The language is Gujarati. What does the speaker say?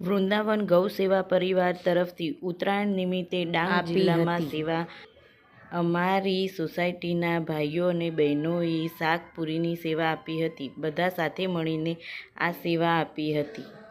વૃંદાવન ગૌ સેવા પરિવાર તરફથી ઉત્તરાયણ નિમિત્તે ડાંગ જિલ્લામાં સેવા અમારી સોસાયટીના ભાઈઓ અને બહેનોએ શાક પૂરીની સેવા આપી હતી. બધા સાથે મળીને આ સેવા આપી હતી.